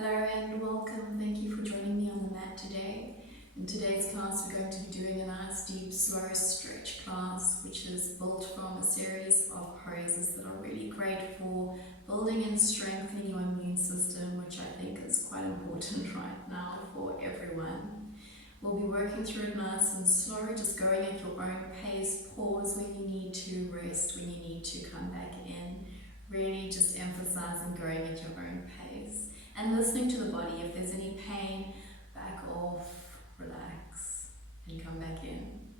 Hello and welcome. Thank you for joining me on the mat today. In today's class we're going to be doing a nice deep slow stretch class which is built from a series of poses that are really great for building and strengthening your immune system, which I think is quite important right now for everyone. We'll be working through it nice and slow, just going at your own pace. Pause when you need to, rest when you need to, come back in. Really just emphasizing going at your own pace and listening to the body. If there's any pain, back off, relax, and come back in.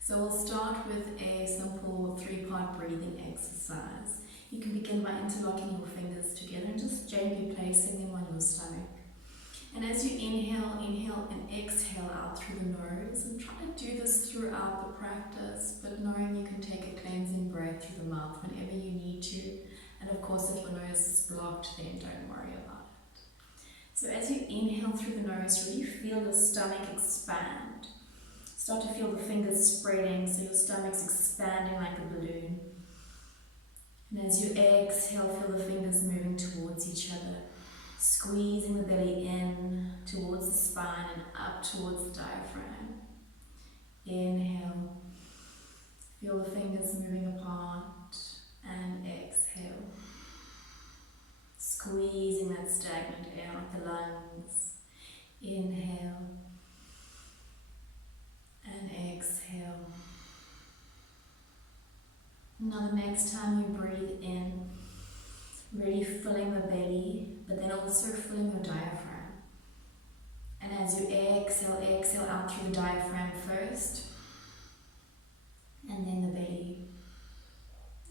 So we'll start with a simple 3-part breathing exercise. You can begin by interlocking your fingers together and just gently placing them on your stomach. And as you inhale, inhale and exhale out through the nose, and try to do this throughout the practice, but knowing you can take a cleansing breath through the mouth whenever you need to. And of course, if your nose is blocked, then don't worry about it. So as you inhale through the nose, really feel the stomach expand. Start to feel the fingers spreading, so your stomach's expanding like a balloon. And as you exhale, feel the fingers moving towards each other, squeezing the belly in towards the spine and up towards the diaphragm. Inhale, feel the fingers moving apart, and exhale, squeezing that stagnant air out the lungs. Inhale and exhale. Now the next time you breathe in, really filling the belly, but then also filling your diaphragm. And as you exhale, exhale out through the diaphragm first, and then the belly.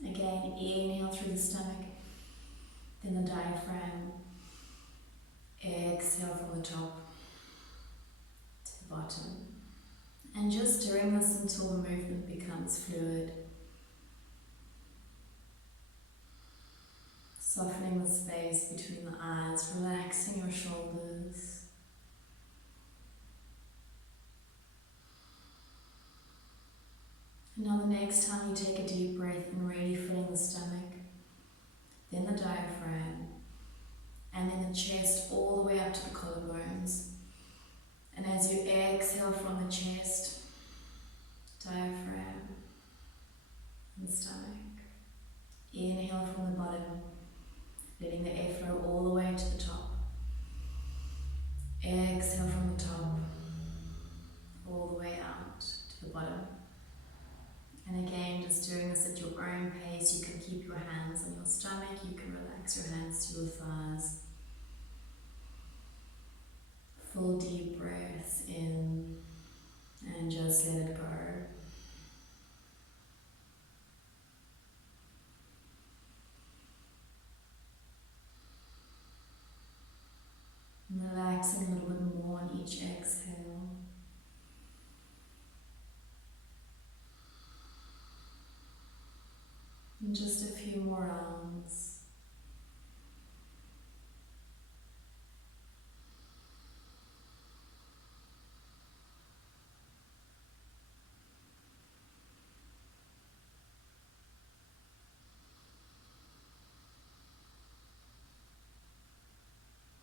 Again, inhale through the stomach, then the diaphragm. Exhale from the top to the bottom. And just doing this until the movement becomes fluid. Softening the space between the eyes, relaxing your shoulders. And now the next time you take a deep breath and really filling the stomach, then the diaphragm, and then the chest all the way up to the collarbones. And as you exhale from the chest, diaphragm, and stomach, inhale from the bottom, letting the air flow all the way to the top. Exhale from the top, all the way out to the bottom. And again, just doing this at your own pace. You can keep your hands on your stomach, you can relax your hands to your thighs. Full deep breaths in, and just let it go. Relaxing a little bit more on each exhale. And just a few more rounds.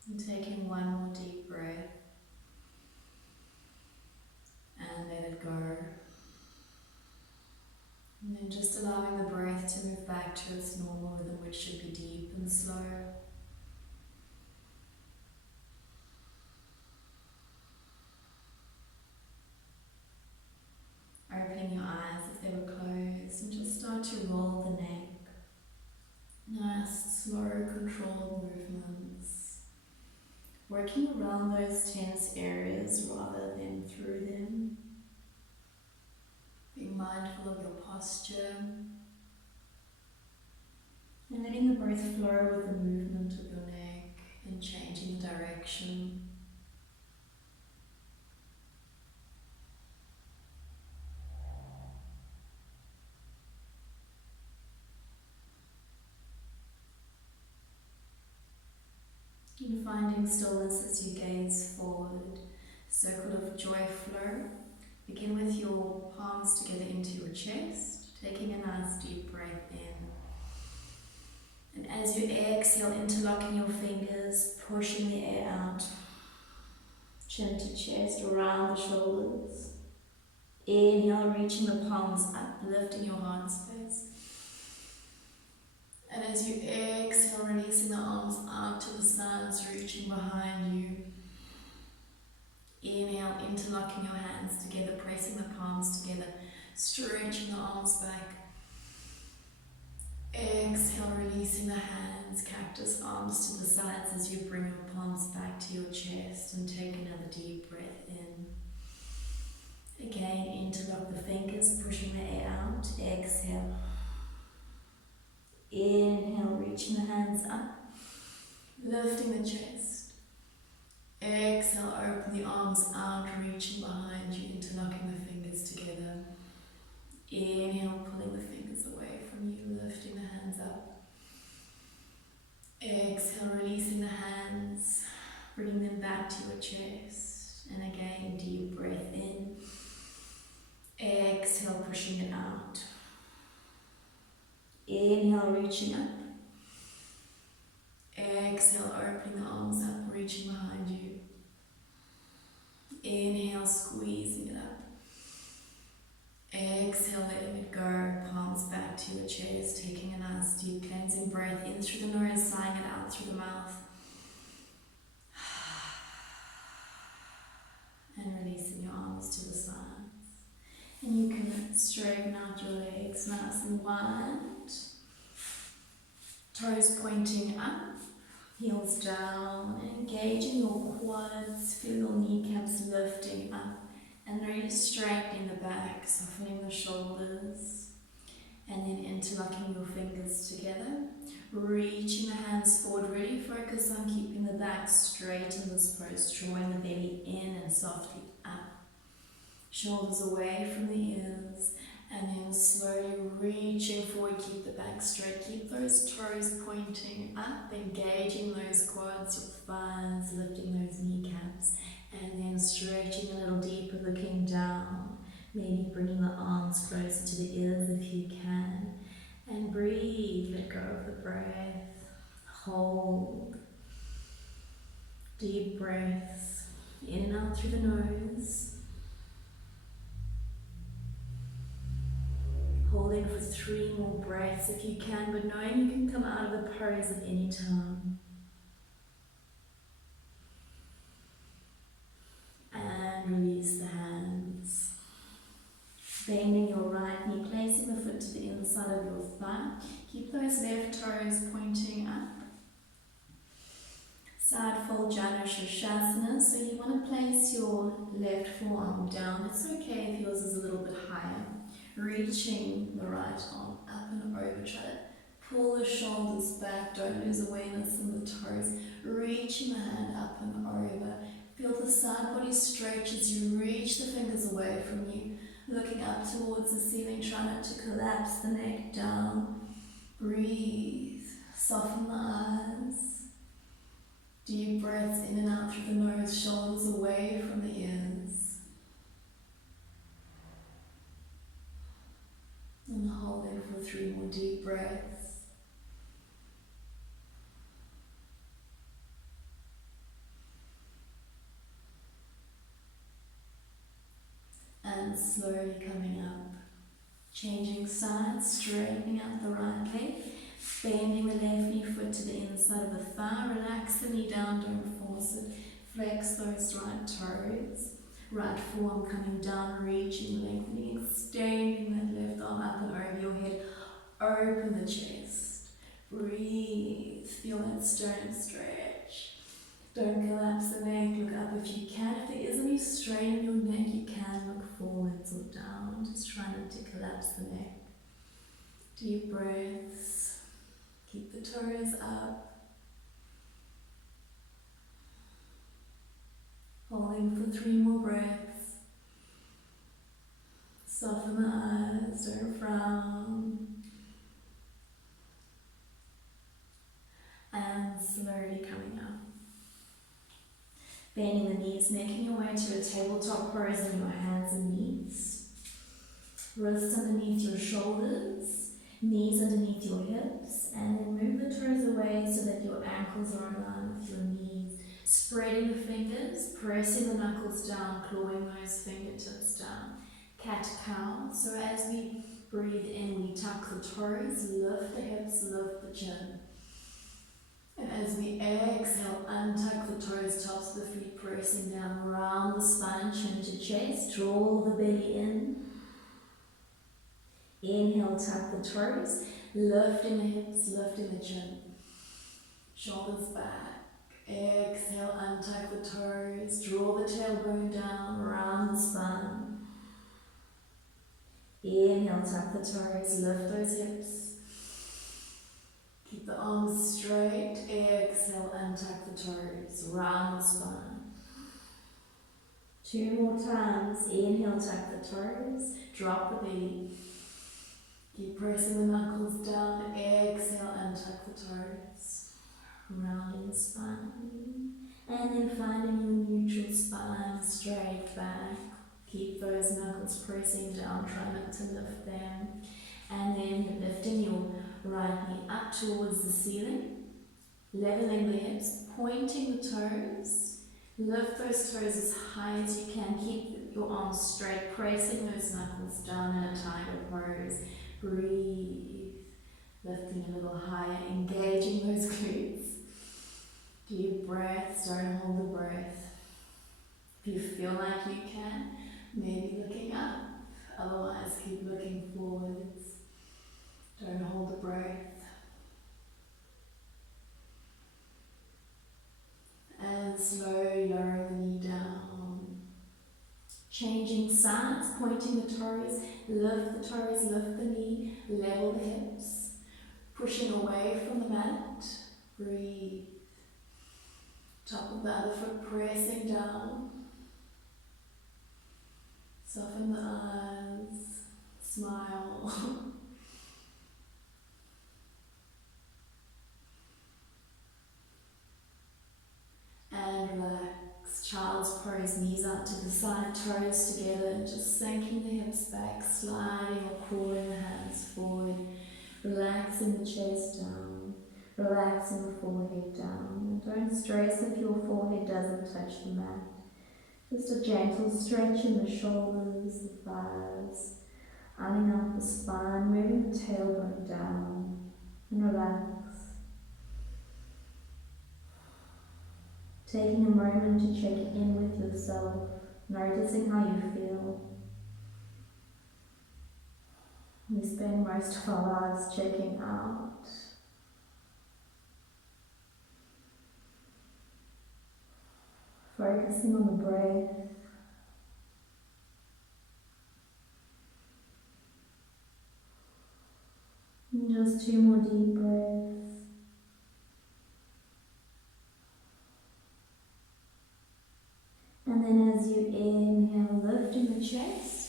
And taking one more deep breath. And let it go. And then just allowing the breath to move back to its normal rhythm, which should be deep and slow. Opening your eyes if they were closed, and just start to roll the neck. Nice, slow, controlled movements. Working around those tense areas rather than through them. Being mindful of your posture and letting the breath flow with the movement of your neck and changing the direction. And finding stillness as you gaze forward. Circle of joy flow. Begin with your palms together into your chest, taking a nice deep breath in. And as you exhale, interlocking your fingers, pushing the air out, chin to chest, around the shoulders. Inhale, reaching the palms up, lifting your heart space. And as you exhale, releasing the arms out to the sides, reaching behind you. Inhale, interlocking your hands together, pressing the palms together, stretching the arms back. Exhale, releasing the hands, cactus arms to the sides as you bring your palms back to your chest, and take another deep breath in. Again, interlock the fingers, pushing the air out. Exhale. Inhale, reaching the hands up, lifting the chest. Exhale, open the arms out, reaching behind you, interlocking the fingers together. Inhale, pulling the fingers away from you, lifting the hands up. Exhale, releasing the hands, bringing them back to your chest. And again, deep breath in. Exhale, pushing it out. Inhale, reaching up. Exhale, opening the arms up, reaching behind you. Inhale, squeezing it up. Exhale, letting it go, palms back to your chest, taking a nice deep cleansing breath in through the nose, sighing it out through the mouth. And releasing your arms to the sides. And you can straighten out your legs nice and wide. Toes pointing up, heels down, engaging your quads, feel your kneecaps lifting up. And really straightening the back, softening the shoulders, and then interlocking your fingers together, reaching the hands forward, really focus on keeping the back straight in this pose, drawing the belly in and softly up, shoulders away from the ears, and then slowly reaching forward, keep the back straight, keep those toes pointing up, engaging those quads, your thighs, lifting those kneecaps. And then stretching a little deeper, looking down, maybe bringing the arms closer to the ears if you can. And breathe, let go of the breath, hold. Deep breaths, in and out through the nose. Holding for 3 more breaths if you can, but knowing you can come out of the pose at any time. And release the hands. Bending your right knee, placing the foot to the inside of your thigh. Keep those left toes pointing up. Side fold Janu Shirshasana. So you want to place your left forearm down. It's okay if yours is a little bit higher. Reaching the right arm up and over. Try to pull the shoulders back. Don't lose awareness in the toes. Reaching the hand up and over. Feel the side body stretch as you reach the fingers away from you, looking up towards the ceiling, try not to collapse the neck down. Breathe, soften the eyes. Deep breaths in and out through the nose, shoulders away from the ears. And hold it for 3 more deep breaths. And slowly coming up, changing sides, straightening out the right leg, bending the left knee foot to the inside of the thigh, relax the knee down, don't force it, flex those right toes, right forearm coming down, reaching, lengthening, extending that left arm up and over your head, open the chest, breathe, feel that sternum stretch. Don't collapse the neck, look up if you can. If there is any strain in your neck, you can look forwards or down. Just try not to collapse the neck. Deep breaths. Keep the toes up. Holding for 3 more breaths. Soften the eyes, don't frown. And slowly coming up. Bending the knees, making your way to a tabletop pose on your hands and knees. Wrists underneath your shoulders. Knees underneath your hips, and then move the toes away so that your ankles are aligned with your knees. Spreading the fingers, pressing the knuckles down, clawing those fingertips down. Cat-cow. So as we breathe in, we tuck the toes, lift the hips, lift the chin. And as we exhale, untuck the toes, tops of the feet pressing down around the spine, chin to chest. Draw the belly in. Inhale, tuck the toes, lifting the hips, lifting the chin. Shoulders back. Exhale, untuck the toes, draw the tailbone down around the spine. Inhale, tuck the toes, lift those hips. Keep the arms straight. Exhale, untuck the toes, round the spine. 2 more times. Inhale, tuck the toes, drop the belly. Keep pressing the knuckles down. Exhale, untuck the toes, rounding the spine. And then finding your neutral spine, straight back. Keep those knuckles pressing down, try not to lift them. And then lifting your right knee up towards the ceiling, leveling the hips, pointing the toes. Lift those toes as high as you can. Keep your arms straight, pressing those knuckles down in a tiger pose. Breathe, lifting a little higher, engaging those glutes. Deep breaths, don't hold the breath. If you feel like you can, maybe looking up. Otherwise, keep looking forwards. Don't hold the breath. And slowly lower the knee down. Changing sides, pointing the toes, lift the toes, lift the knee, level the hips. Pushing away from the mat. Breathe. Top of the other foot pressing down. Soften the eyes. Smile. And relax. Child's pose, knees up to the side, toes together, and just sinking the hips back, sliding or crawling the hands forward. Relaxing the chest down, relaxing the forehead down. And don't stress if your forehead doesn't touch the mat. Just a gentle stretch in the shoulders, the thighs, ironing out the spine, moving the tailbone down, and relax. Taking a moment to check in with yourself, noticing how you feel. We spend most of our lives checking out. Focusing on the breath. And just 2 more deep breaths. And then as you inhale, lifting the chest,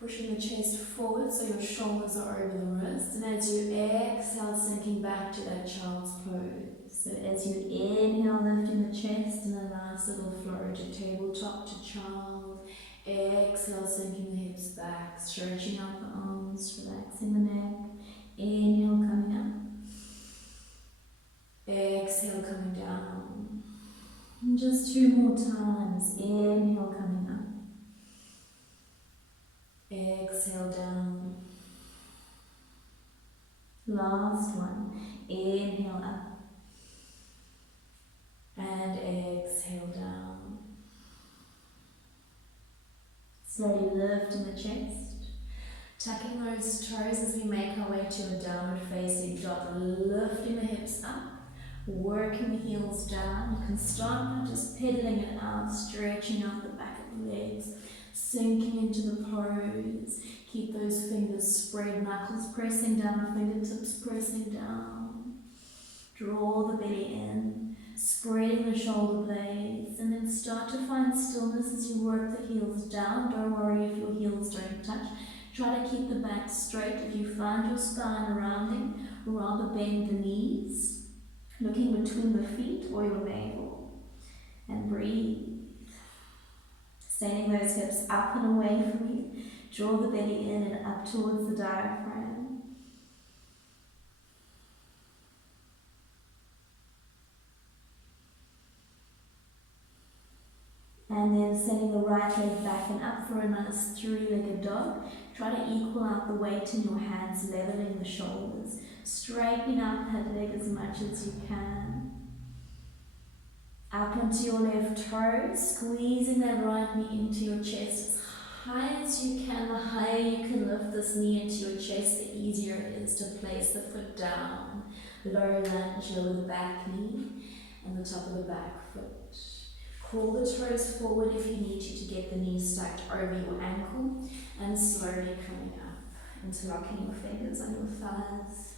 pushing the chest forward so your shoulders are over the wrist. And as you exhale, sinking back to that child's pose. So as you inhale, lifting the chest and a nice little flow to tabletop to child. Exhale, sinking the hips back, stretching out the arms, relaxing the neck. Inhale, coming up. Exhale, coming down. And just 2 more times. Inhale, coming up. Exhale, down. Last one. Inhale, up. And exhale, down. Slowly lifting the chest. Tucking those toes as we make our way to a downward facing dog. Lifting the hips up. Working the heels down. You can start by just pedaling it out, stretching out the back of the legs, sinking into the pose. Keep those fingers spread, knuckles pressing down, fingertips pressing down. Draw the belly in, spreading the shoulder blades, and then start to find stillness as you work the heels down. Don't worry if your heels don't touch. Try to keep the back straight. If you find your spine rounding, rather bend the knees. Looking between the feet or your navel, and breathe. Sending those hips up and away from you. Draw the belly in and up towards the diaphragm. And then sending the right leg back and up for a nice three-legged dog. Try to equal out the weight in your hands, leveling the shoulders. Straightening out that leg as much as you can. Up onto your left toe, squeezing that right knee into your chest as high as you can. The higher you can lift this knee into your chest, the easier it is to place the foot down. Lower lunge, lower the back knee and the top of the back foot. Pull the toes forward if you need to get the knees stacked over your ankle, and slowly coming up, interlocking your fingers on your thighs.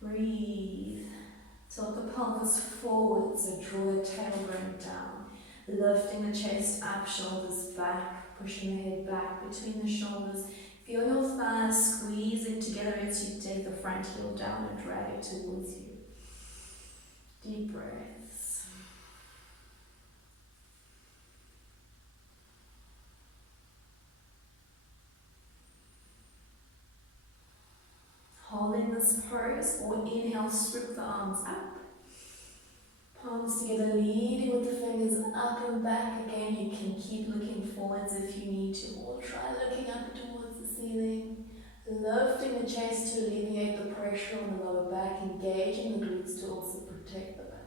Breathe. Tilt the pelvis forward, so draw the tailbone down. Lifting the chest up, shoulders back, pushing the head back between the shoulders. Feel your thighs squeezing together as you take the front heel down and drag it towards you. Deep breaths. Holding this pose, or inhale, sweep the arms up. Palms together, leading with the fingers up and back. Again, you can keep looking forwards if you need to, or try looking up towards the ceiling. Lifting the chest to alleviate the pressure on the lower back, engaging the glutes to also protect the back.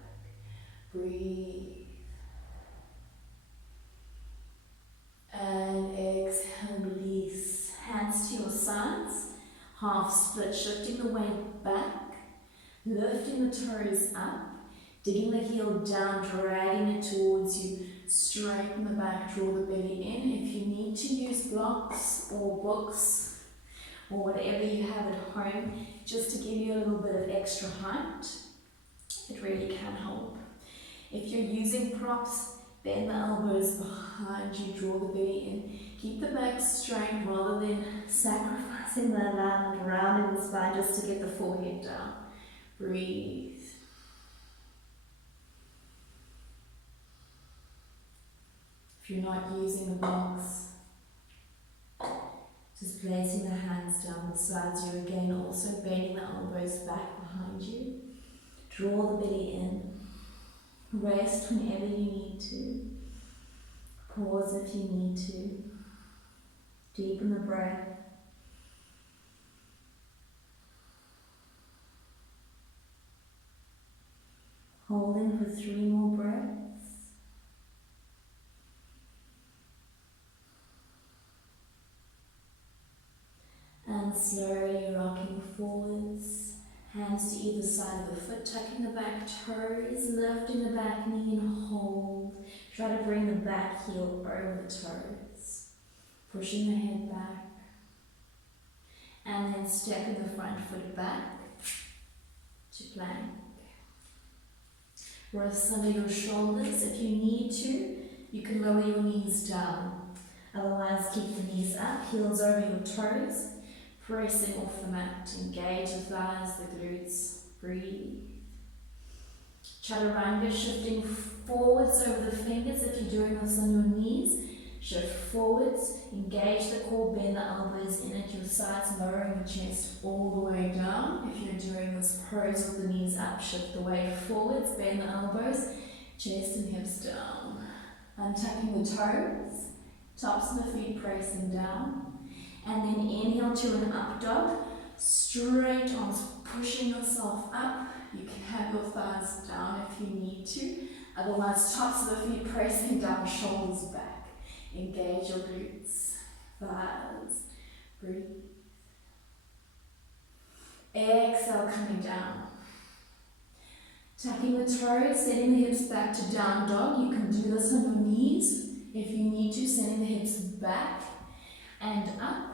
Breathe. And exhale, release. Hands to your sides. Half split, shifting the weight back. Lifting the toes up. Digging the heel down, dragging it towards you. Straighten the back, draw the belly in. If you need to use blocks or books or whatever you have at home, just to give you a little bit of extra height, it really can help. If you're using props, bend the elbows behind you, draw the belly in. Keep the back straight rather than sacrificing the alignment, rounding the spine just to get the forehead down. Breathe. If you're not using the blocks, just placing the hands down the sides. You're again also bending the elbows back behind you. Draw the belly in. Rest whenever you need to. Pause if you need to. Deepen the breath. Holding for 3 more breaths. And slowly rocking forwards, hands to either side of the foot, tucking the back toes, lifting the back knee and hold. Try to bring the back heel over the toes, pushing the head back, and then stepping the front foot back to plank. Wrists under your shoulders. If you need to, you can lower your knees down. Otherwise, keep the knees up, heels over your toes. Pressing off the mat, engage the thighs, the glutes, breathe. Chaturanga, shifting forwards over the fingers. If you're doing this on your knees, shift forwards, engage the core, bend the elbows in at your sides, lowering the chest all the way down. If you're doing this pose with the knees up, shift the weight forwards, bend the elbows, chest and hips down. Untucking the toes, tops of the feet pressing down. And then inhale to an up dog, straight arms, pushing yourself up. You can have your thighs down if you need to. Otherwise, tops of the feet pressing down, shoulders back. Engage your glutes, thighs, breathe. Exhale, coming down. Tucking the toes, sending the hips back to down dog. You can do this on your knees. If you need to, sending the hips back and up.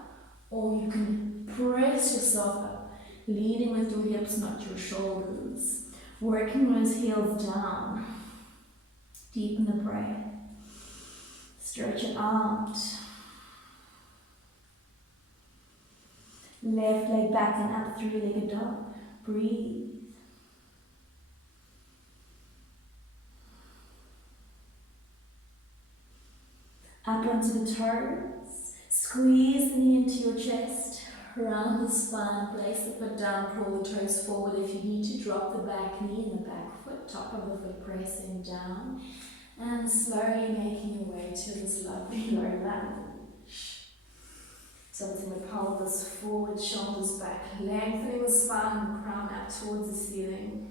Or you can press yourself up, leading with your hips, not your shoulders. Working those heels down. Deepen the breath. Stretch it out. Left leg back and up, 3-legged dog. Breathe. Up onto the toes. Squeeze the knee into your chest, round the spine, place the foot down, pull the toes forward. If you need to, drop the back knee and the back foot, top of the foot pressing down, and slowly making your way to this lovely low lunge. Tilting the pelvis forward, shoulders back, lengthening the spine and crown up towards the ceiling.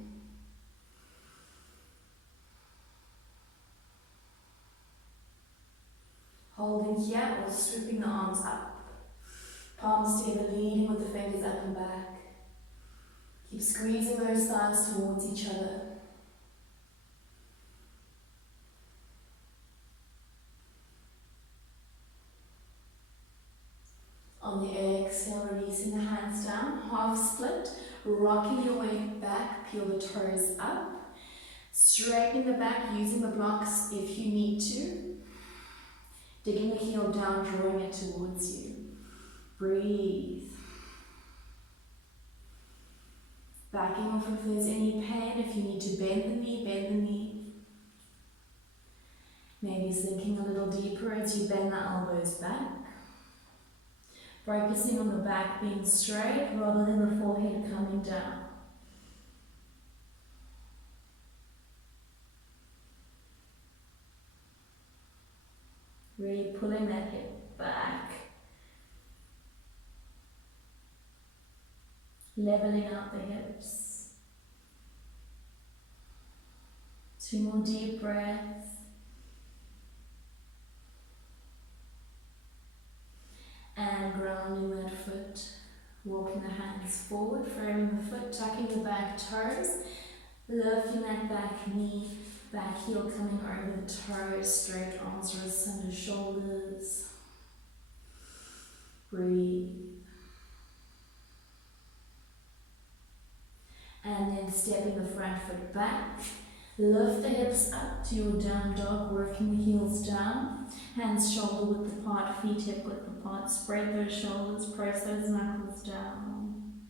Holding here or swooping the arms up. Palms together, leading with the fingers up and back. Keep squeezing those thighs towards each other. On the exhale, releasing the hands down, half split, rocking your weight back, peel the toes up. Straightening the back, using the blocks if you need to. Digging the heel down, drawing it towards you. Breathe. Backing off if there's any pain. If you need to bend the knee, bend the knee. Maybe sinking a little deeper as you bend the elbows back. Focusing on the back being straight rather than the forehead coming down. Really pulling that hip back. Leveling out the hips. 2 more deep breaths. And grounding that foot. Walking the hands forward, framing the foot, tucking the back toes. Lifting that back knee. Back heel coming over the toes, straight arms, wrists under shoulders. Breathe. And then stepping the front foot back. Lift the hips up to your down dog, working the heels down. Hands shoulder width apart, feet hip width apart. Spread those shoulders, press those knuckles down.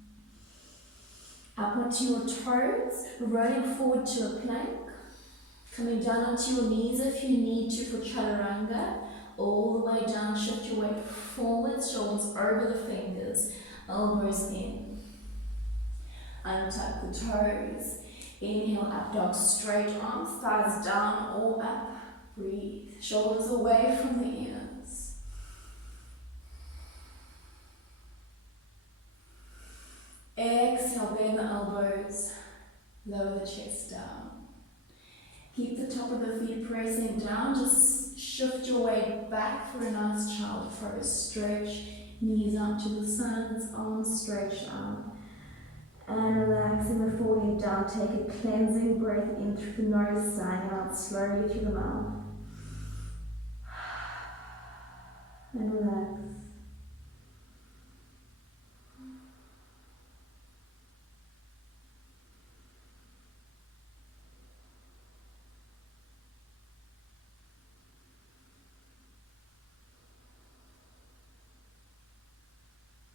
Up onto your toes, rolling forward to a plank. Coming down onto your knees if you need to for chaturanga. All the way down, shift your weight forward, shoulders over the fingers, elbows in. Untuck the toes. Inhale, up dog, straight arms, thighs down or up. Breathe. Shoulders away from the ears. Exhale, bend the elbows. Lower the chest down. Keep the top of the feet pressing down. Just shift your weight back for a nice child pose. Stretch, knees out to the sides, arms stretched out. And relaxing the forehead down. Take a cleansing breath in through the nose, sighing out slowly through the mouth. And relax.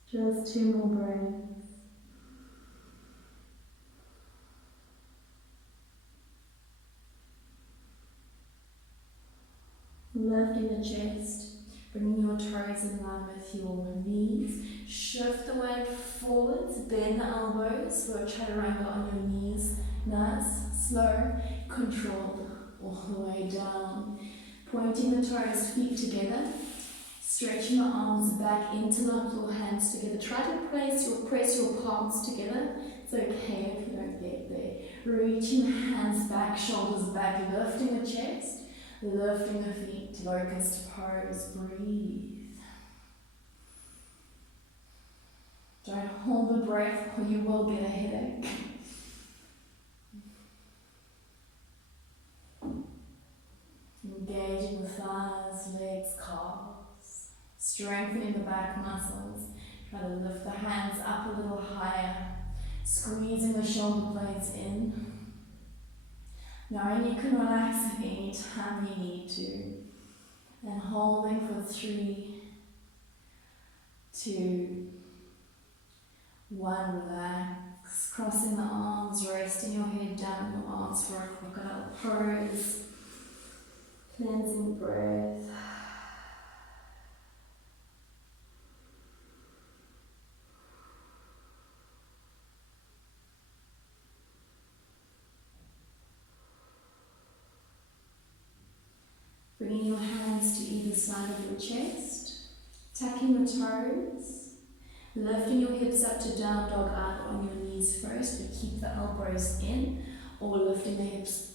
Just 2 more breaths. Lifting the chest, bringing your toes in line with your knees. Shift the weight forwards, bend the elbows for a chaturanga on your knees. Nice, slow, controlled, all the way down. Pointing the toes, feet together. Stretching the arms back, interlock your hands together. Try to press your palms together. It's okay if you don't get there. Reaching the hands back, shoulders back, lifting the chest, lifting the feet, locust pose. Breathe. Don't hold the breath or you will get a headache. Engaging the thighs, legs, calves. Strengthening the back muscles. Try to lift the hands up a little higher. Squeezing the shoulder blades in. Knowing you can relax at any time you need to. And holding for 3, 2, 1. Relax. Crossing the arms, resting your head down, your arms for a crocodile pose. Cleansing breath. side of your chest, tucking the toes, lifting your hips up to down dog either on your knees first, but keep the elbows in, or lifting the hips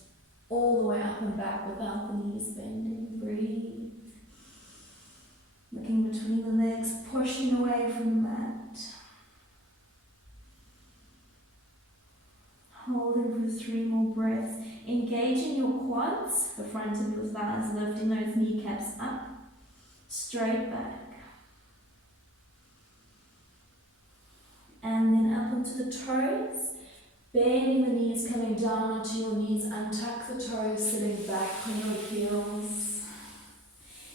all the way up and back without the knees bending. Breathe. Looking between the legs, pushing away from the mat. Holding for 3 more breaths. Engaging your quads, the front of your thighs, lifting those kneecaps up, straight back. And then up onto the toes, bending the knees, coming down onto your knees, untuck the toes, sitting back on your heels.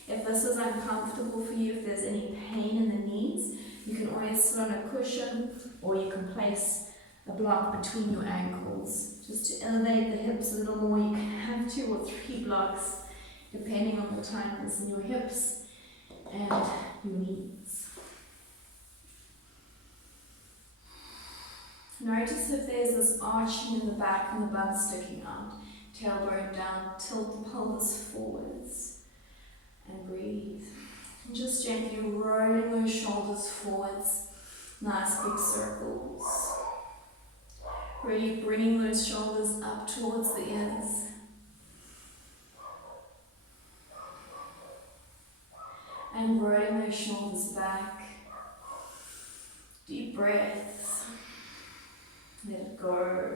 If this is uncomfortable for you, if there's any pain in the knees, you can always sit on a cushion or you can place a block between your ankles just to elevate the hips a little more. You can have 2 or 3 blocks depending on the tightness in your hips and your knees. Notice if there's this arching in the back and the butt sticking out. Tailbone down, tilt the pelvis forwards and breathe. And just gently rolling those shoulders forwards, nice big circles. Really bringing those shoulders up towards the ears. And rolling those shoulders back. Deep breaths. Let it go.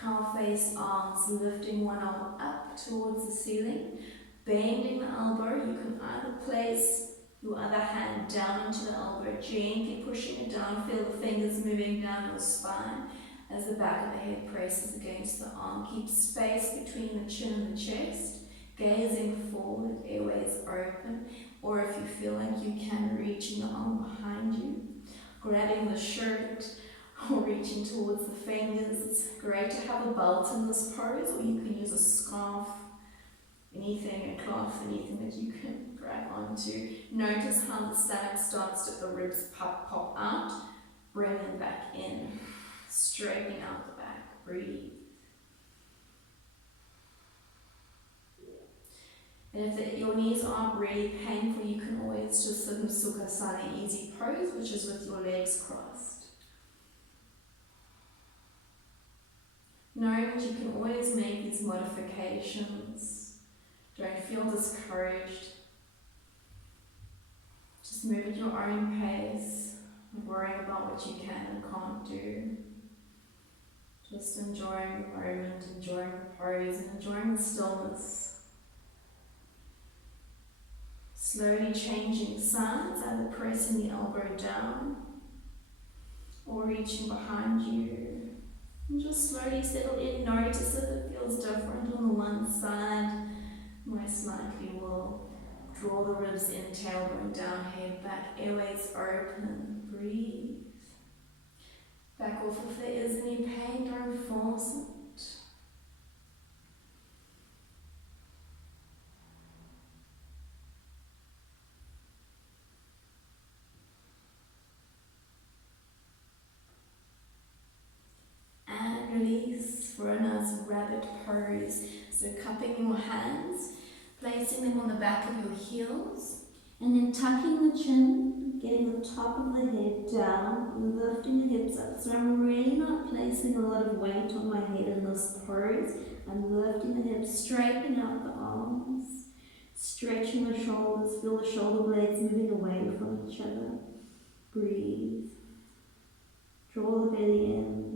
Cow face arms, lifting one arm up towards the ceiling. Bending the elbow. You can either place your other hand down into the elbow, gently pushing it down. Feel the fingers moving down your spine as the back of the head presses against the arm. Keep space between the chin and the chest, gazing forward, airways open. Or if you feel like you can, reaching the arm behind you, grabbing the shirt or reaching towards the fingers. It's great to have a belt in this pose, or you can use a scarf, anything, a cloth, anything that you can grab onto. Notice how the stomach starts to, the ribs pop out. Bring them back in, straightening out the back. Breathe. And if your knees aren't really painful, you can always just sit in Sukhasana easy pose, which is with your legs crossed. Knowing that you can always make these modifications. Don't feel discouraged. Just move at your own pace, not worrying about what you can and can't do. Just enjoying the moment, enjoying the pose, and enjoying the stillness. Slowly changing sides, either pressing the elbow down or reaching behind you. And just slowly settle in. Notice if it feels different on the one side. Most likely will draw the ribs in, tailbone down, head back, airways open. Breathe. Back off if there is any pain, don't force it. Release for a nice rabbit pose. So cupping your hands, placing them on the back of your heels, and then tucking the chin, getting the top of the head down, lifting the hips up. So I'm really not placing a lot of weight on my head in this pose. I'm lifting the hips, straightening out the arms, stretching the shoulders, feel the shoulder blades moving away from each other. Breathe. Draw the belly in.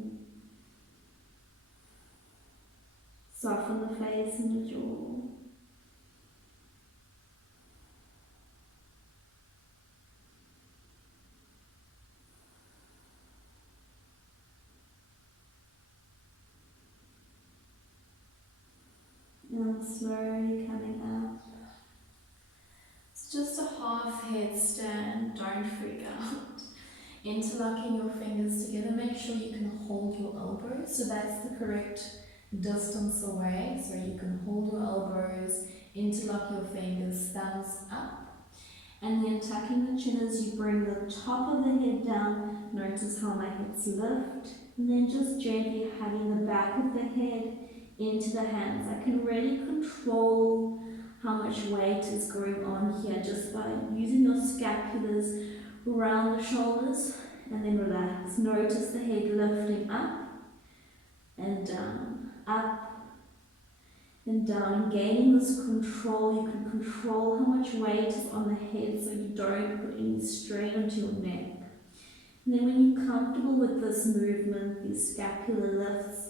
Soften the face and the jaw. And slowly coming up. It's just a half headstand, don't freak out. Interlocking your fingers together, make sure you can hold your elbows, so that's the correct distance away, so you can hold your elbows, interlock your fingers, thumbs up, and then tucking the chin as you bring the top of the head down. Notice how my hips lift, and then just gently hugging the back of the head into the hands. I can really control how much weight is going on here just by using your scapulars around the shoulders, and then relax. Notice the head lifting up and down, up and down, and gaining this control. You can control how much weight is on the head so you don't put any strain onto your neck. And then when you're comfortable with this movement, these scapular lifts,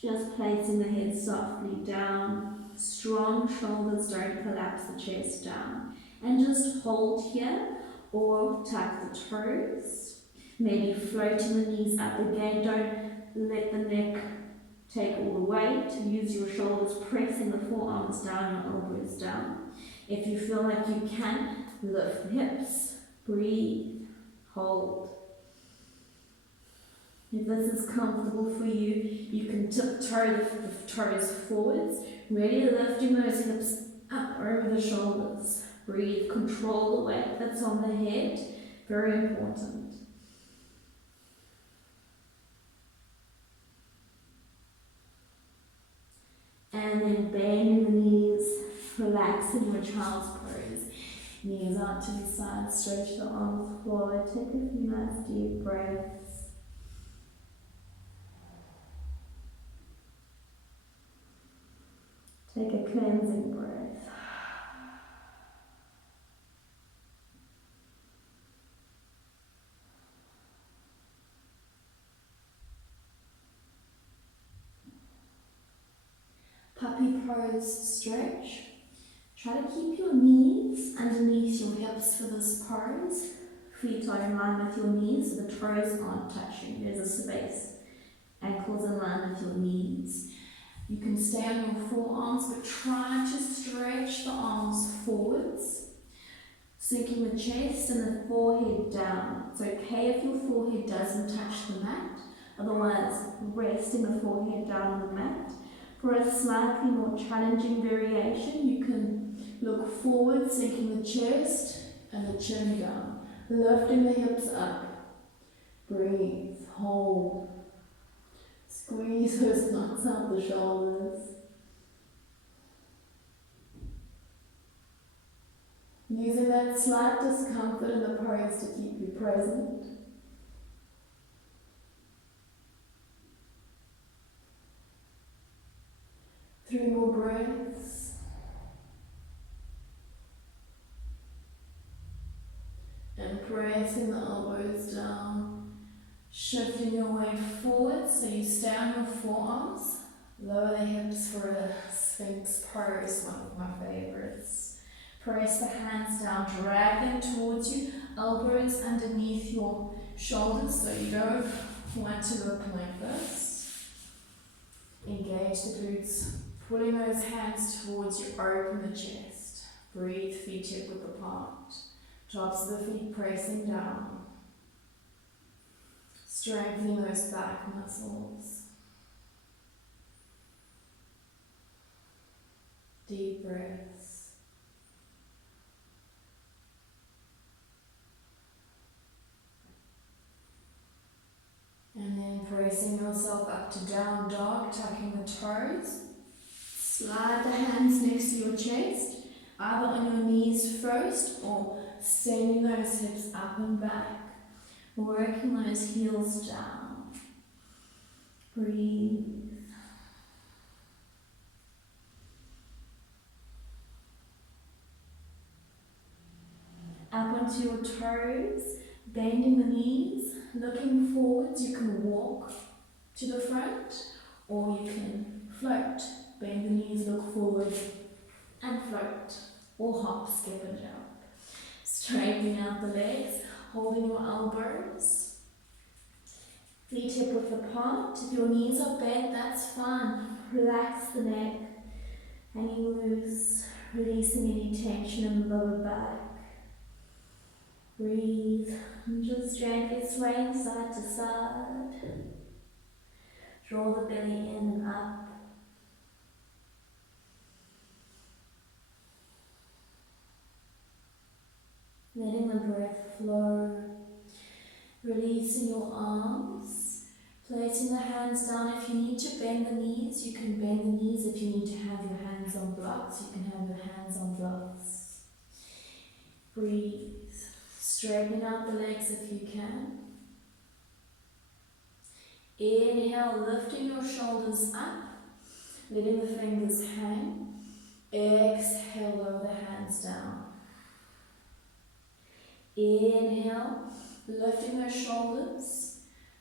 just placing the head softly down, strong shoulders, don't collapse the chest down. And just hold here or tuck the toes. Maybe floating the knees up again. Don't let the neck take all the weight. Use your shoulders, pressing the forearms down, your elbows down. If you feel like you can, lift the hips. Breathe. Hold. If this is comfortable for you, you can tiptoe the toes forwards, really lifting those hips up over the shoulders. Breathe, control the weight that's on the head, very important. And then bending the knees, relaxing your child's pose. Knees out to the side, stretch the arms forward, take a few nice deep breaths. Take a cleansing breath. Puppy pose stretch. Try to keep your knees underneath your hips for this pose. Feet are in line with your knees, so the toes aren't touching. There's a space. Ankles in line with your knees. You can stay on your forearms, but try to stretch the arms forwards, sinking the chest and the forehead down. It's okay if your forehead doesn't touch the mat, otherwise resting the forehead down on the mat. For a slightly more challenging variation, you can look forward, sinking the chest and the chin down, lifting the hips up. Breathe, hold. Squeeze those knots out the shoulders. Using that slight discomfort in the pose to keep you present. Three more breaths. And pressing the elbows down. Shifting your weight forward so you stay on your forearms. Lower the hips for a Sphinx pose, one of my favorites. Press the hands down, drag them towards you, elbows underneath your shoulders so you don't want to look like this. Engage the glutes, pulling those hands towards you, open the chest. Breathe, feet hip width apart. Tops of the feet pressing down. Strengthening those back muscles. Deep breaths. And then pressing yourself up to down dog, tucking the toes. Slide the hands next to your chest, either on your knees first or sending those hips up and back. Working those heels down. Breathe. Up onto your toes, bending the knees, looking forwards. You can walk to the front or you can float. Bend the knees, look forward and float. Or hop, skip and jump. Straightening out the legs. Holding your elbows, feet hip width apart. If your knees are bent, that's fine. Relax the neck, hanging loose, releasing any tension in the lower back. Breathe, and just gently swaying side to side. Draw the belly in and up. Letting the breath flow, releasing your arms, Placing the hands down. If you need to bend the knees, you can bend the knees. If you need to have your hands on blocks, you can have your hands on blocks. Breathe. Straightening out the legs if you can. Inhale, lifting your shoulders up, letting the fingers hang. Exhale, lower the hands down. Inhale, lifting those shoulders.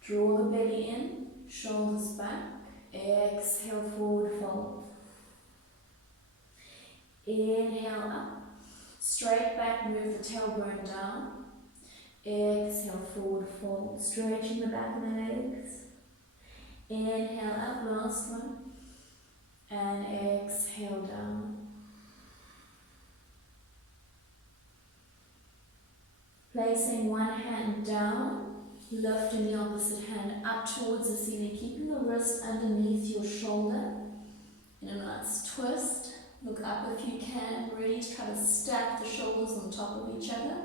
Draw the belly in, shoulders back. Exhale, forward fold. Inhale up, straight back, move the tailbone down. Exhale, forward fold, stretching the back of the legs. Inhale up, last one. And exhale down. Placing one hand down, lifting the opposite hand up towards the ceiling, keeping the wrist underneath your shoulder in a nice twist. Look up if you can, really try to stack the shoulders on top of each other.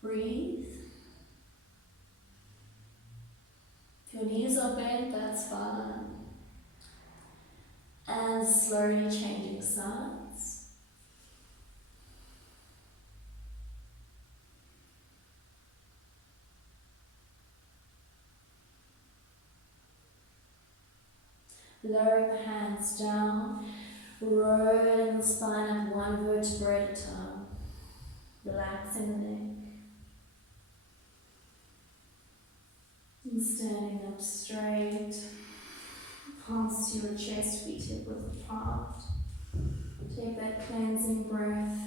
Breathe. If your knees are bent, that's fine. And slowly changing sides. Lowering the hands down, rolling the spine up one vertebra at a time, relaxing the neck. And standing up straight, palms to your chest, feet hip width apart. Take that cleansing breath,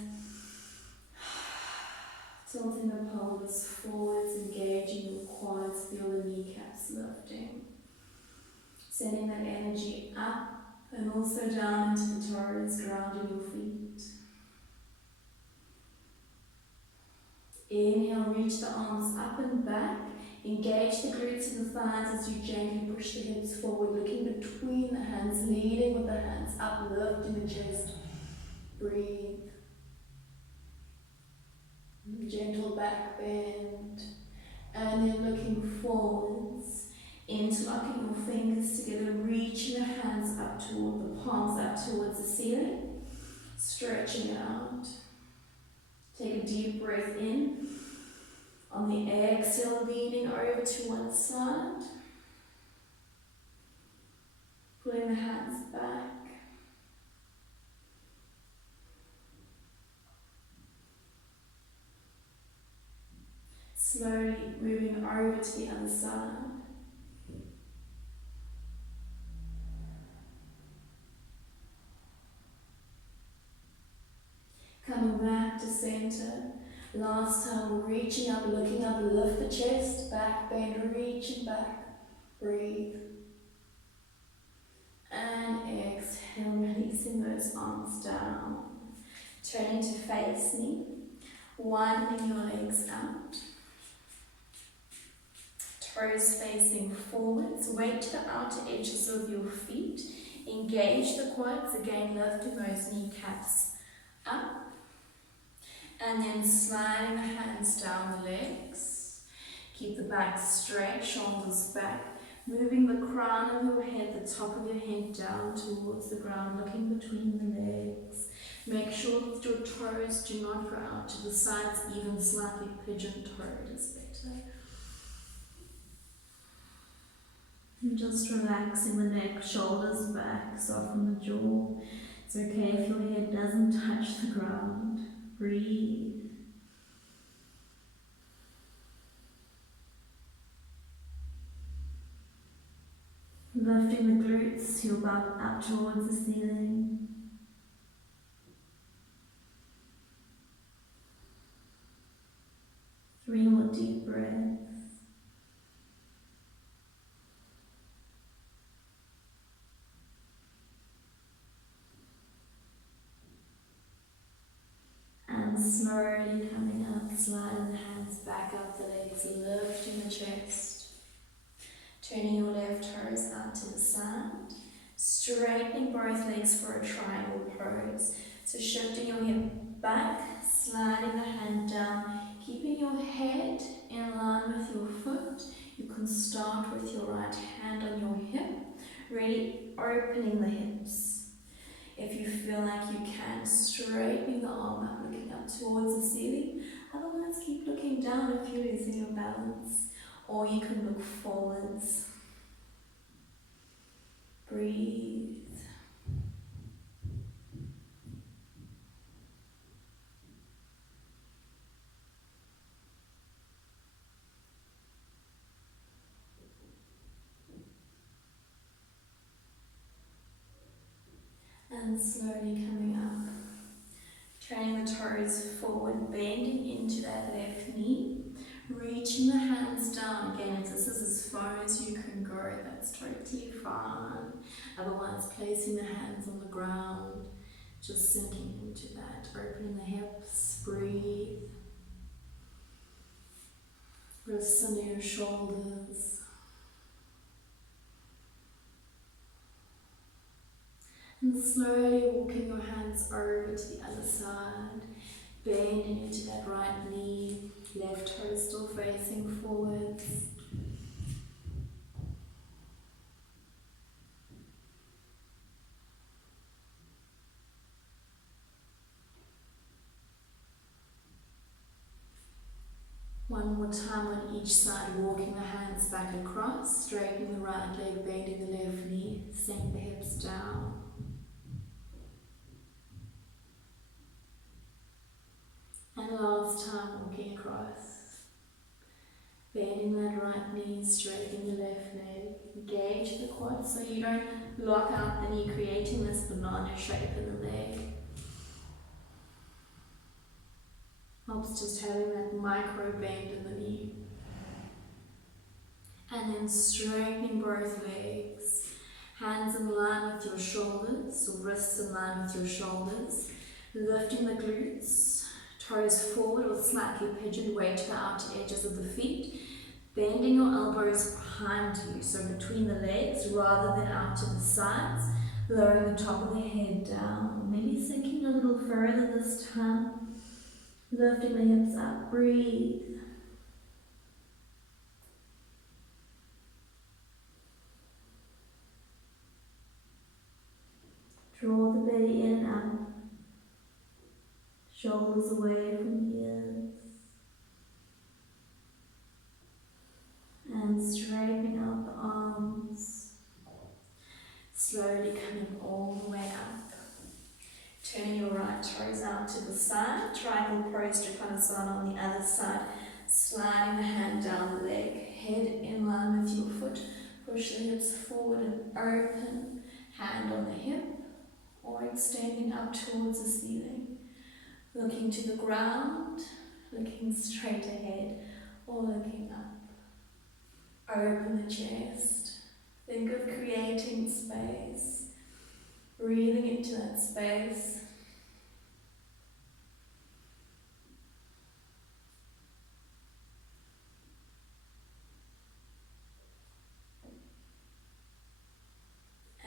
tilting the pelvis forwards, engaging your quads, feel the kneecaps lifting. Sending that energy up and also down into the toes, grounding your feet. Inhale, reach the arms up and back. Engage the glutes and the thighs as you gently push the hips forward, looking between the hands, leading with the hands up, lifting the chest. Breathe. Gentle back bend. And then looking forwards. Interlocking your fingers together, reaching the hands up toward the palms up towards the ceiling, stretching out. Take a deep breath in. On the exhale, leaning over to one side, pulling the hands back. Slowly moving over to the other side. Coming back to center. Last time, reaching up, looking up, lift the chest, back bend, reaching back. Breathe. And exhale, releasing those arms down. Turning to face me. Widening your legs out. Toes facing forwards. Weight to the outer edges of your feet. Engage the quads, again lifting those kneecaps up. And then sliding the hands down the legs. Keep the back straight, shoulders back. Moving the crown of your head, the top of your head down towards the ground, looking between the legs. Make sure that your toes do not go out to the sides, even slightly pigeon-toed is better. And just relaxing the neck, shoulders back, soften the jaw. It's okay if your head doesn't touch the ground. Breathe. Lifting the glutes, your butt up towards the ceiling. Three more deep breaths. And slowly coming up, sliding the hands back up the legs, lifting the chest. Turning your left toes out to the side. Straightening both legs for a triangle pose. So shifting your hip back, sliding the hand down, keeping your head in line with your foot. You can start with your right hand on your hip, really opening the hips. If you feel like you can, straightening the arm up, looking up towards the ceiling. Otherwise, keep looking down if you're losing your balance. Or you can look forwards. Breathe. And slowly coming up. Turning the toes forward, bending into that left knee. Reaching the hands down again. If this is as far as you can go, that's totally fine. Otherwise, placing the hands on the ground, just sinking into that, opening the hips, breathe. Wrists under your shoulders. And slowly walking your hands over to the other side, bending into that right knee, left toe still facing forwards. One more time on each side, walking the hands back across, straightening the right leg, bending the left knee, sink the hips down. And last time, walking across, bending that right knee, straightening the left leg. Engage the quads so you don't lock out the knee, creating this banana shape in the leg. Helps just having that micro bend in the knee. And then straightening both legs. Hands in line with your shoulders, or wrists in line with your shoulders. Lifting the glutes. Toes forward or slightly pigeoned, weight to the outer edges of the feet. Bending your elbows behind you, so between the legs rather than out to the sides. Lowering the top of the head down, maybe sinking a little further this time. Lifting the hips up, breathe. Draw the belly in and out. Shoulders away from ears. And straightening out the arms. Slowly coming all the way up. Turning your right toes out to the side. Triangle pose Trikonasana on the other side. Sliding the hand down the leg. Head in line with your foot. Push the hips forward and open. Hand on the hip. Or extending up towards the ceiling. Looking to the ground, looking straight ahead, or looking up. Open the chest. Think of creating space. Breathing into that space.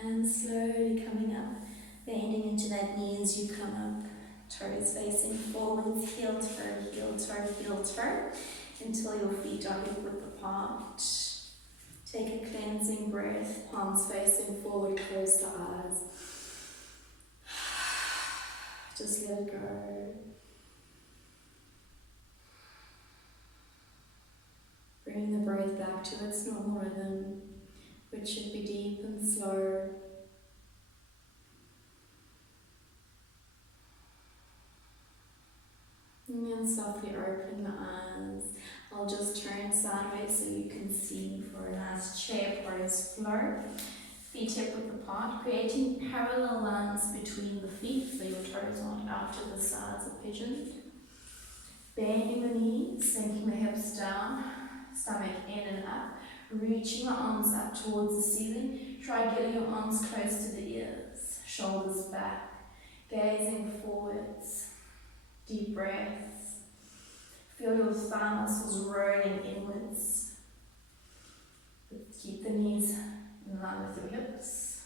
And slowly coming up, bending into that knee as you come up. Toes facing forwards, heel toe, until your feet are hip width apart. Take a cleansing breath, palms facing forward, close the eyes. Just let it go. Bring the breath back to its normal rhythm, which should be deep and slow. And then softly open the eyes. I'll just turn sideways so you can see for a nice chair pose flow. Feet hip width apart, creating parallel lines between the feet so your toes aren't out to the sides or pigeoned. Bending the knees, sinking the hips down, stomach in and up. Reaching the arms up towards the ceiling. Try getting your arms close to the ears, shoulders back, gazing forwards. Deep breaths. Feel your thigh muscles rolling inwards. Keep the knees in line with your hips.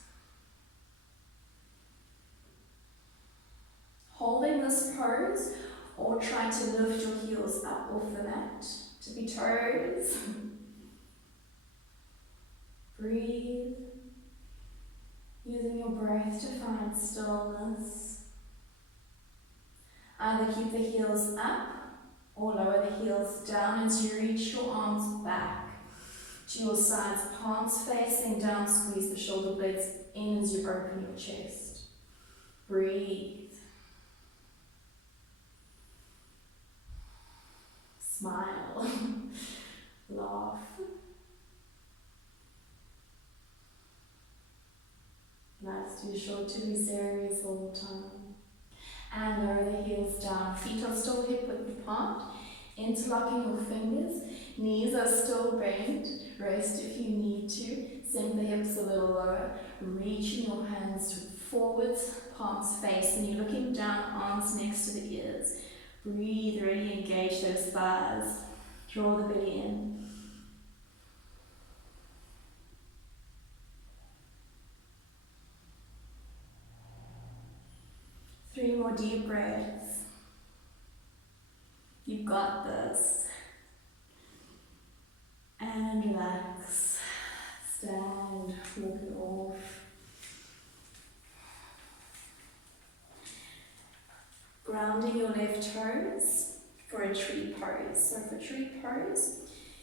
Holding this pose, or try to lift your heels up off the mat. Tippy toes. Breathe, using your breath to find stillness. Either keep the heels up or lower the heels down as you reach your arms back to your sides, palms facing down. Squeeze the shoulder blades in as you open your chest. Breathe. Smile. Laugh. Life's too short to be serious all the time. And lower the heels down. Feet are still hip width apart. Interlocking your fingers. Knees are still bent. Rest if you need to. Sink the hips a little lower. Reaching your hands forwards, palms face, and you're looking down, arms next to the ears. Breathe, really engage those thighs. Draw the belly in. Three more deep breaths. You've got this. And relax. Stand, walk it off. Grounding your left toes for a tree pose. So for tree pose,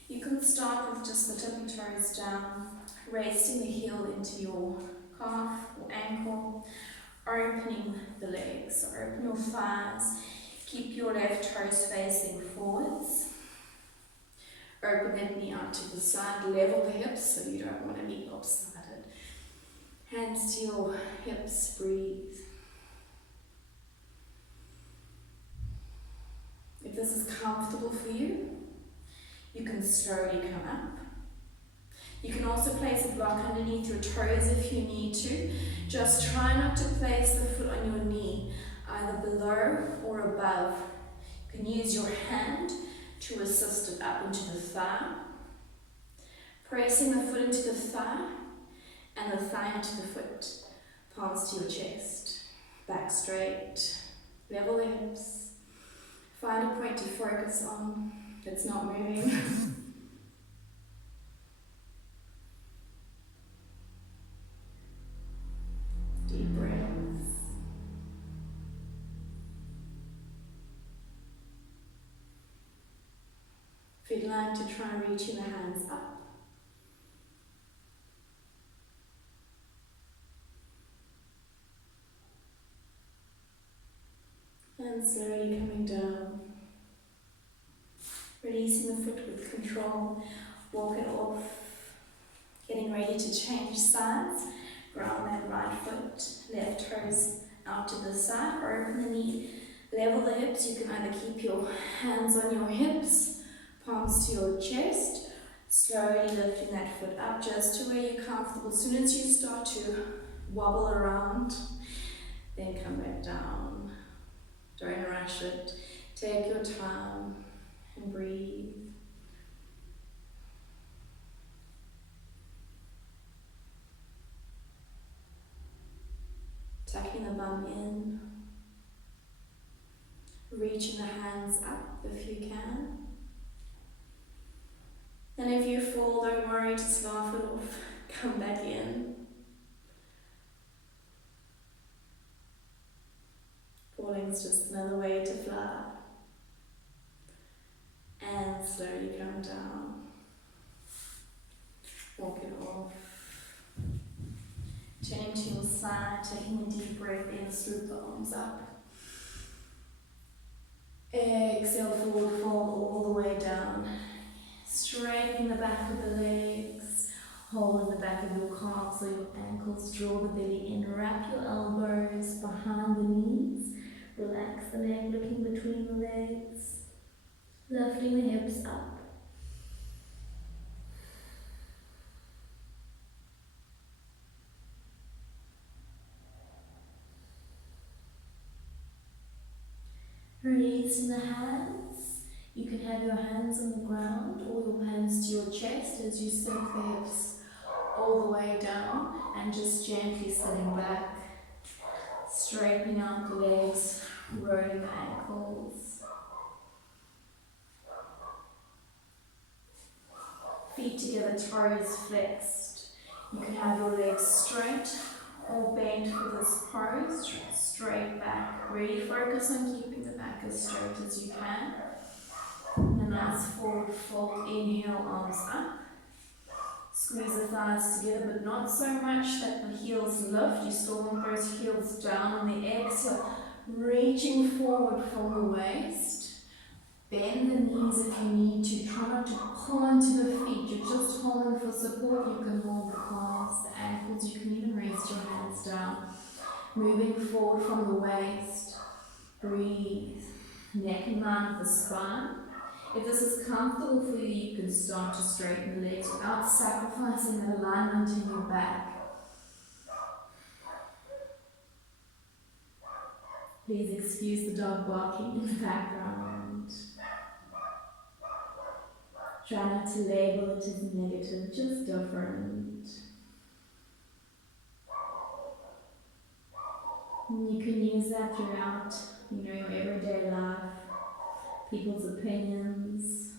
you can start with just the tippy toes down, resting the heel into your calf or ankle, opening the legs. So open your thighs, keep your left toes facing forwards. Open that knee out to the side, level the hips so you don't want to be lopsided. Hands to your hips, breathe. If this is comfortable for you, you can slowly come up. You can also place a block underneath your toes if you need to. Just try not to place the foot on your knee, either below or above. You can use your hand to assist it up into the thigh. Pressing the foot into the thigh and the thigh into the foot. Palms to your chest. Back straight. Level the hips. Find a point to focus on that's not moving. Deep breaths. If you'd like to try reaching the hands up. And slowly coming down. Releasing the foot with control. Walk it off. Getting ready to change sides. Ground that right foot. Left toes out to the side. Open the knee. Level the hips. You can either keep your hands on your hips. Palms to your chest. Slowly lifting that foot up just to where you're comfortable. As soon as you start to wobble around, then come back down. Don't rush it. Take your time and breathe. Tucking the bum in. Reaching the hands up if you can. And if you fall, don't worry, just laugh it off. Come back in. Falling is just another way to fly. And slowly come down. Walk it off. Turning to your side, taking a deep breath in, swoop the arms up. Exhale, forward fold all the way down. Straightening the back of the legs. Hold the back of your calves or your ankles. Draw the belly in. Wrap your elbows behind the knees. Relax the neck, looking between the legs. Lifting the hips up. Releasing the hands. You can have your hands on the ground or your hands to your chest as you sink the hips all the way down and just gently sitting back. Straightening out the legs, rolling the ankles. Feet together, toes flexed. You can have your legs straight or bent for this pose, straight back. Really focus on keeping the back as straight as you can. And a nice forward fold, inhale, arms up. Squeeze the thighs together, but not so much that the heels lift. You still want those heels down on the exhale, reaching forward from the waist. Bend the knees if you need to. Try not to pull into the feet. You're just holding for support. You can hold the calves, the ankles. You can even raise your hands down. Moving forward from the waist. Breathe. Neck in line with the spine. If this is comfortable for you, you can start to straighten the legs without sacrificing that alignment in your back. Please excuse the dog barking in the background. Try not to label it as negative, just different. And you can use that throughout, your everyday life. People's opinions,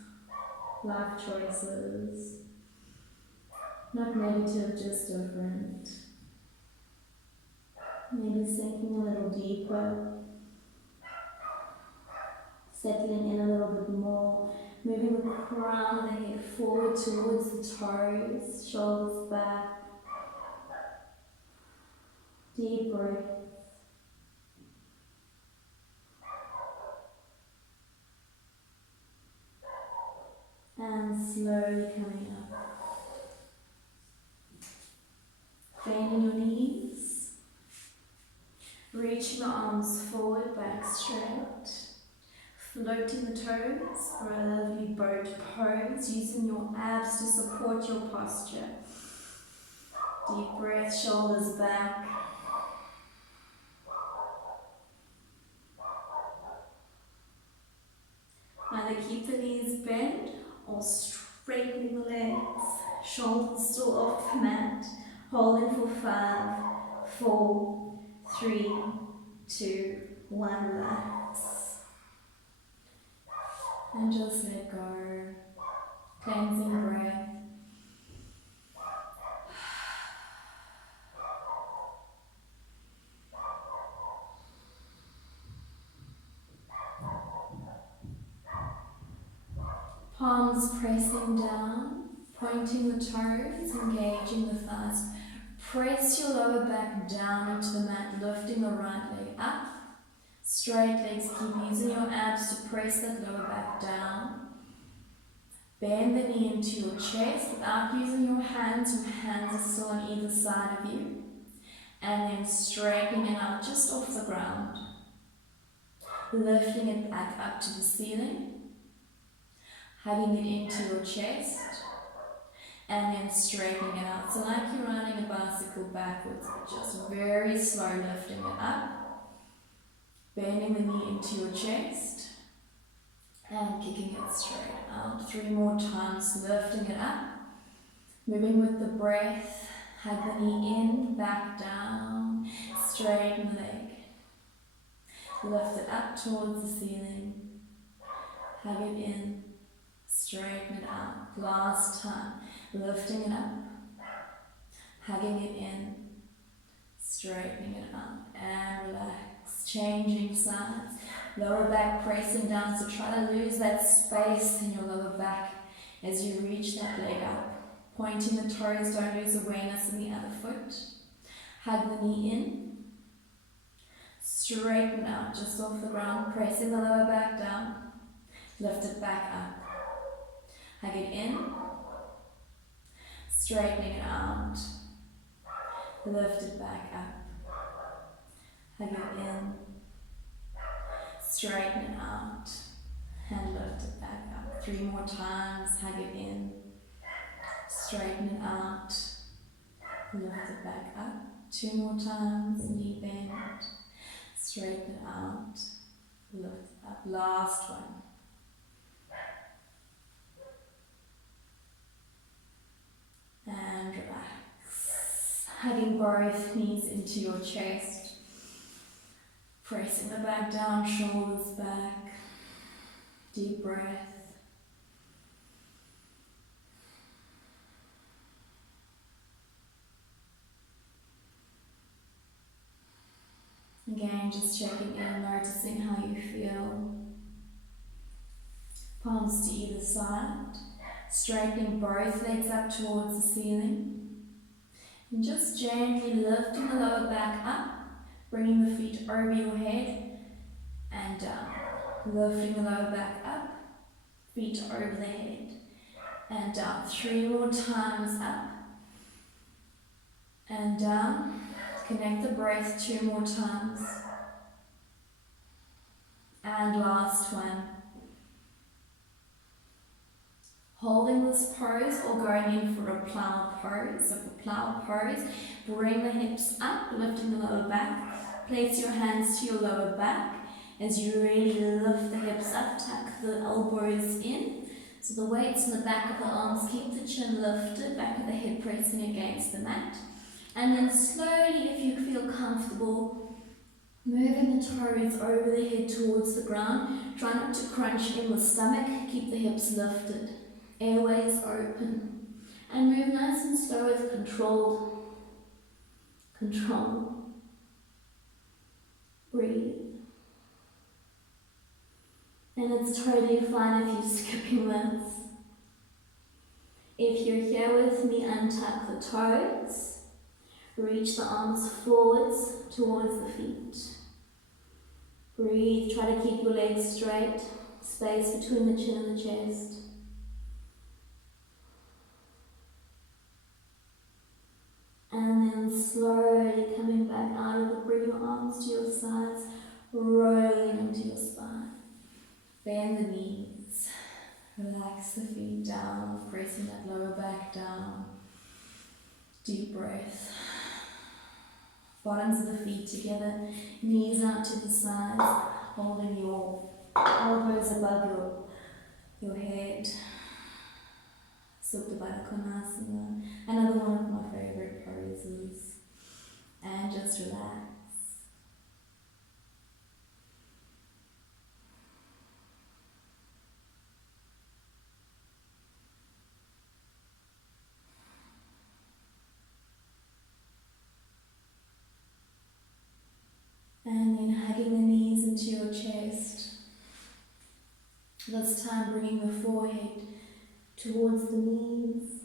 life choices. Not negative, just different. Maybe sinking a little deeper. Settling in a little bit more. Moving the crown of the head forward towards the toes, shoulders back. Deep breath. And slowly coming up. Bending your knees. Reaching the arms forward, back straight. Floating the toes for a lovely boat pose, using your abs to support your posture. Deep breath, shoulders back. Either keep the knees bent or straightening the legs. Shoulders still off the mat. Holding for 5, 4, 3, 2, 1. Relax. And just let go. Cleansing breath. Palms pressing down, pointing the toes, engaging the thighs. Press your lower back down into the mat, lifting the right leg up. Straight legs, keep using your abs to press that lower back down. Bend the knee into your chest without using your hands. Your hands are still on either side of you. And then straightening it out just off the ground. Lifting it back up to the ceiling. Hugging it into your chest. And then straightening it out. So like you're riding a bicycle backwards, but just very slow lifting it up. Bending the knee into your chest and kicking it straight out. 3 more times, lifting it up. Moving with the breath, hug the knee in, back down, straighten the leg. Lift it up towards the ceiling, hug it in, straighten it out. Last time, lifting it up, hugging it in, straightening it out, and relax. Changing sides, lower back pressing down, so try to lose that space in your lower back as you reach that leg up. Pointing the toes, don't lose awareness in the other foot. Hug the knee in, straighten out just off the ground, pressing the lower back down, lift it back up. Hug it in, straightening it out, lift it back up. Hug it in, straighten it out, and lift it back up. 3 more times, hug it in, straighten it out, lift it back up. 2 more times, knee bend, straighten it out, lift it up. Last one. And relax. Hugging both knees into your chest. Pressing the back down, shoulders back. Deep breath. Again, just checking in, noticing how you feel. Palms to either side, straightening both legs up towards the ceiling. And just gently lifting the lower back up, bringing the feet over your head and down. Lifting the lower back up, feet over the head and down. 3 more times up and down. Connect the breath 2 more times. And last one. Holding this pose or going in for a plow pose. So for plow pose, bring the hips up, lifting the lower back. Place your hands to your lower back as you really lift the hips up, tuck the elbows in. So the weight's in the back of the arms, keep the chin lifted, back of the head pressing against the mat. And then slowly, if you feel comfortable, moving the toes over the head towards the ground. Try not to crunch in the stomach, keep the hips lifted. Airways open. And move nice and slow with control. Breathe. And it's totally fine if you're skipping this. If you're here with me, untuck the toes. Reach the arms forwards towards the feet. Breathe. Try to keep your legs straight. Space between the chin and the chest. And then slowly coming back out of it, bring your arms to your sides, rolling into your spine. Bend the knees, relax the feet down, pressing that lower back down. Deep breath. Bottoms of the feet together, knees out to the sides, holding your elbows above your head. Supta Baddha Konasana, another one of my favorite poses. And just relax. And then hugging the knees into your chest. This time bringing the forehead towards the knees.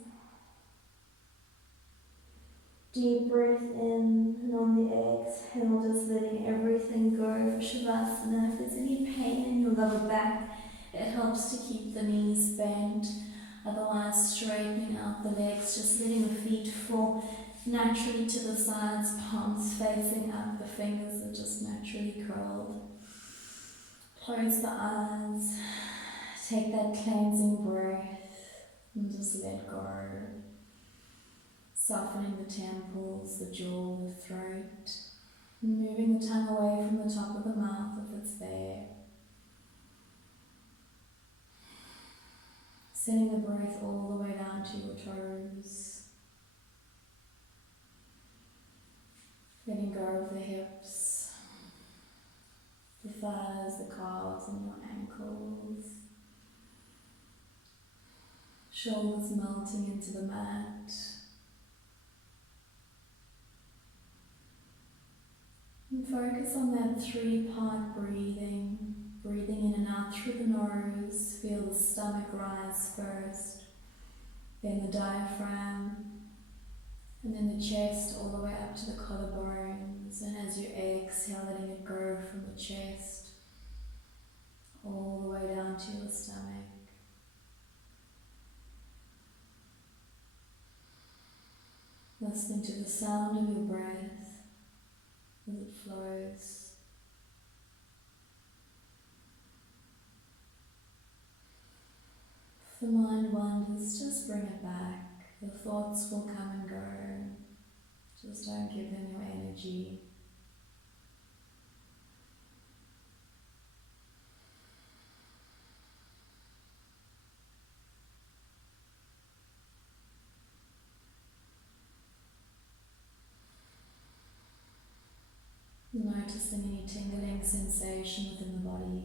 Deep breath in, and on the exhale, just letting everything go for Shavasana. If there's any pain in your lower back, it helps to keep the knees bent. Otherwise, straightening out the legs, just letting the feet fall naturally to the sides, palms facing up, the fingers are just naturally curled. Close the eyes, take that cleansing breath, and just let go. Softening the temples, the jaw, the throat. Moving the tongue away from the top of the mouth if it's there. Sending the breath all the way down to your toes. Letting go of the hips, the thighs, the calves and your ankles. Shoulders melting into the mat. And focus on that 3-part breathing. Breathing in and out through the nose. Feel the stomach rise first, then the diaphragm, and then the chest all the way up to the collarbones. And as you exhale, letting it go from the chest all the way down to your stomach. Listening to the sound of your breath as it flows. If the mind wanders, just bring it back. The thoughts will come and go. Just don't give them your energy. Noticing any tingling sensation within the body.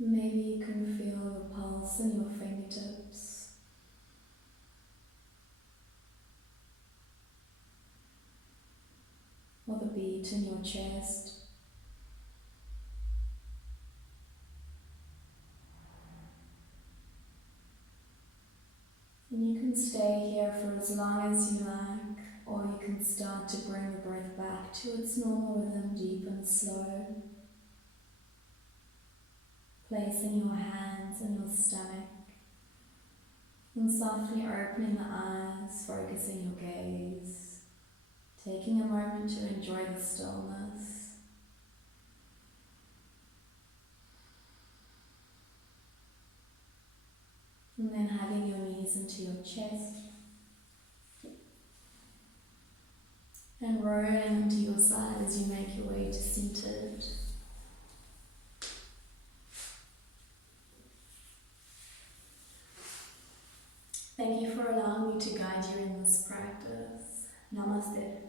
Maybe you can feel the pulse in your fingertips. feet and your chest. And you can stay here for as long as you like, or you can start to bring the breath back to its normal rhythm, deep and slow. Placing your hands on your stomach and softly opening the eyes, focusing your gaze, taking a moment to enjoy the stillness. And then having your knees into your chest and rolling into your side as you make your way to seated. Thank you for allowing me to guide you in this practice. Namaste.